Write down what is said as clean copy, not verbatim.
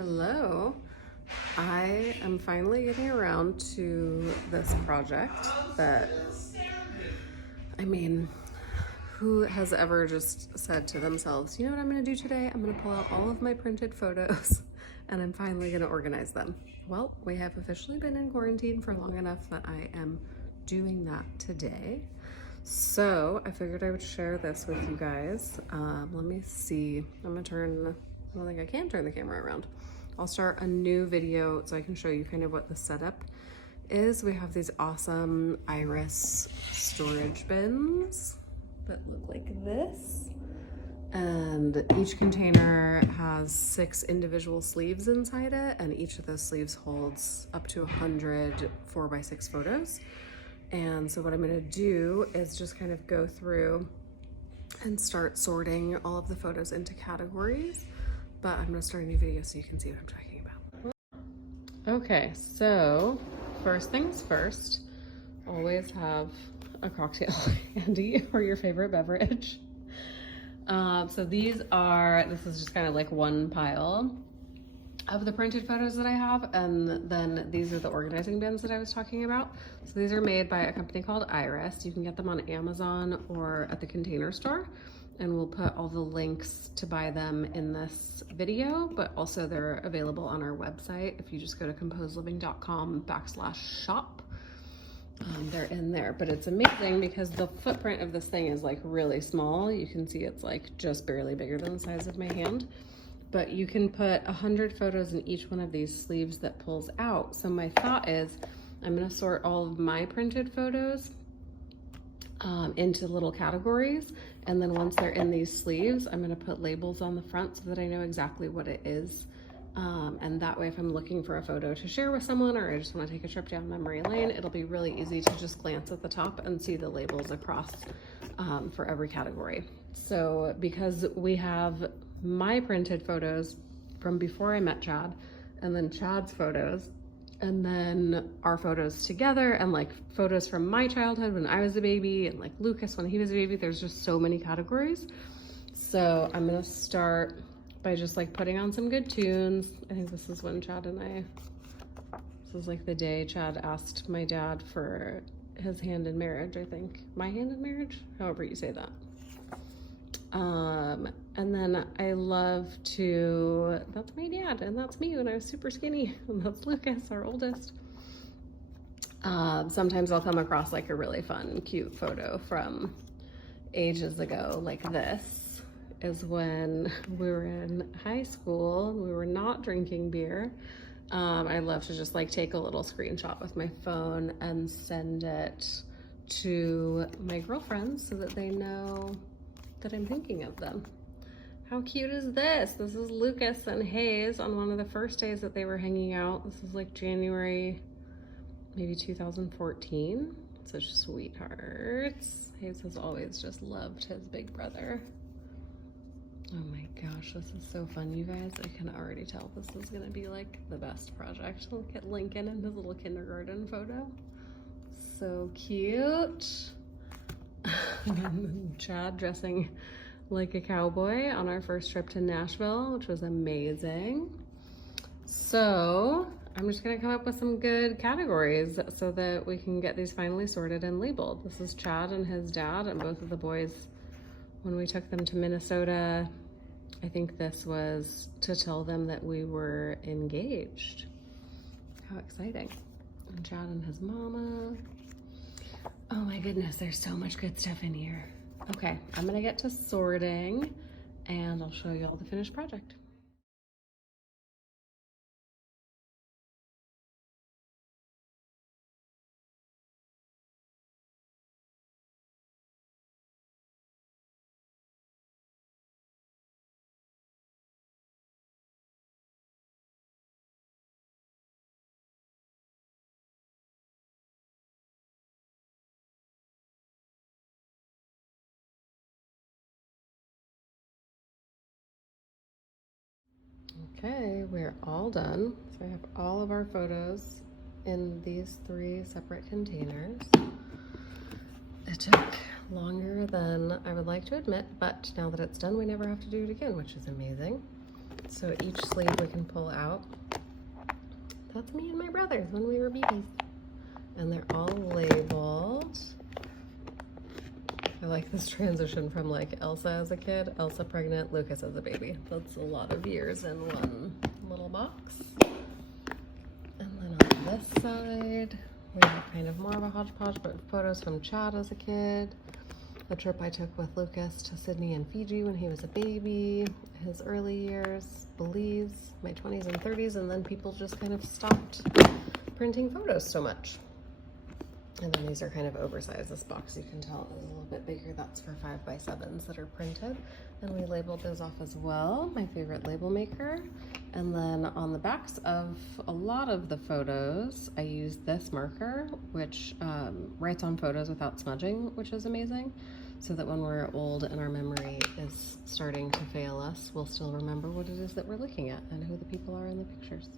Hello. I am finally getting around to this project that, who has ever just said to themselves, you know what I'm gonna do today? I'm gonna pull out all of my printed photos and I'm finally gonna organize them. Well, we have officially been in quarantine for long enough that I am doing that today. So I figured I would share this with you guys. Let me see. I don't think I can turn the camera around. I'll start a new video so I can show you kind of what the setup is. We have these awesome iris storage bins that look like this. And each container has 6 individual sleeves inside it, and each of those sleeves holds up to 100 4x6 photos. And so what I'm gonna do is just kind of go through and start sorting all of the photos into categories, but I'm gonna start a new video so you can see what I'm talking about. Okay, so first things first, always have a cocktail handy or your favorite beverage. So this is just kind of like one pile of the printed photos that I have, and then these are the organizing bins that I was talking about. So these are made by a company called Iris. You can get them on Amazon or at the Container Store, and we'll put all the links to buy them in this video, but also they're available on our website. If you just go to composedliving.com/shop, they're in there. But it's amazing because the footprint of this thing is like really small. You can see it's like just barely bigger than the size of my hand. But you can put 100 photos in each one of these sleeves that pulls out. So my thought is I'm gonna sort all of my printed photos into little categories. And then once they're in these sleeves, I'm gonna put labels on the front so that I know exactly what it is. And that way, if I'm looking for a photo to share with someone, or I just wanna take a trip down memory lane, it'll be really easy to just glance at the top and see the labels across for every category. So because we have my printed photos from before I met Chad, and then Chad's photos, and then our photos together, and like photos from my childhood when I was a baby, and like Lucas when he was a baby, there's just so many categories. So I'm gonna start by just like putting on some good tunes. I think this is when this is like the day Chad asked my dad for his hand in marriage, I think. My hand in marriage? However you say that. And then I love to, that's my dad, and that's me when I was super skinny, and that's Lucas, our oldest. Sometimes I'll come across like a really fun, cute photo from ages ago. Like this is when we were in high school, we were not drinking beer. I love to just like take a little screenshot with my phone and send it to my girlfriends so that they know that I'm thinking of them. How cute is this? This is Lucas and Hayes on one of the first days that they were hanging out. This is like January, maybe 2014. Such sweethearts. Hayes has always just loved his big brother. Oh my gosh, this is so fun, you guys. I can already tell this is gonna be like the best project. Look at Lincoln in his little kindergarten photo. So cute. Chad dressing like a cowboy on our first trip to Nashville, which was amazing. So I'm just gonna come up with some good categories so that we can get these finally sorted and labeled. This is Chad and his dad and both of the boys when we took them to Minnesota. I think this was to tell them that we were engaged. How exciting. And Chad and his mama. Oh my goodness, there's so much good stuff in here. Okay, I'm gonna get to sorting and I'll show you all the finished project. Okay, we're all done. So I have all of our photos in these 3 separate containers. It took longer than I would like to admit, but now that it's done, we never have to do it again, which is amazing. So each sleeve we can pull out. That's me and my brothers when we were babies. And they're all labeled. I like this transition from like Elsa as a kid, Elsa pregnant, Lucas as a baby. That's a lot of years in one little box. And then on this side, we have kind of more of a hodgepodge, but photos from Chad as a kid, the trip I took with Lucas to Sydney and Fiji when he was a baby, his early years, Belize, my 20s and 30s, and then people just kind of stopped printing photos so much. And then these are kind of oversized. This box, you can tell, is a little bit bigger. That's for 5x7s that are printed. And we labeled those off as well, my favorite label maker. And then on the backs of a lot of the photos, I used this marker, which writes on photos without smudging, which is amazing. So that when we're old and our memory is starting to fail us, we'll still remember what it is that we're looking at and who the people are in the pictures.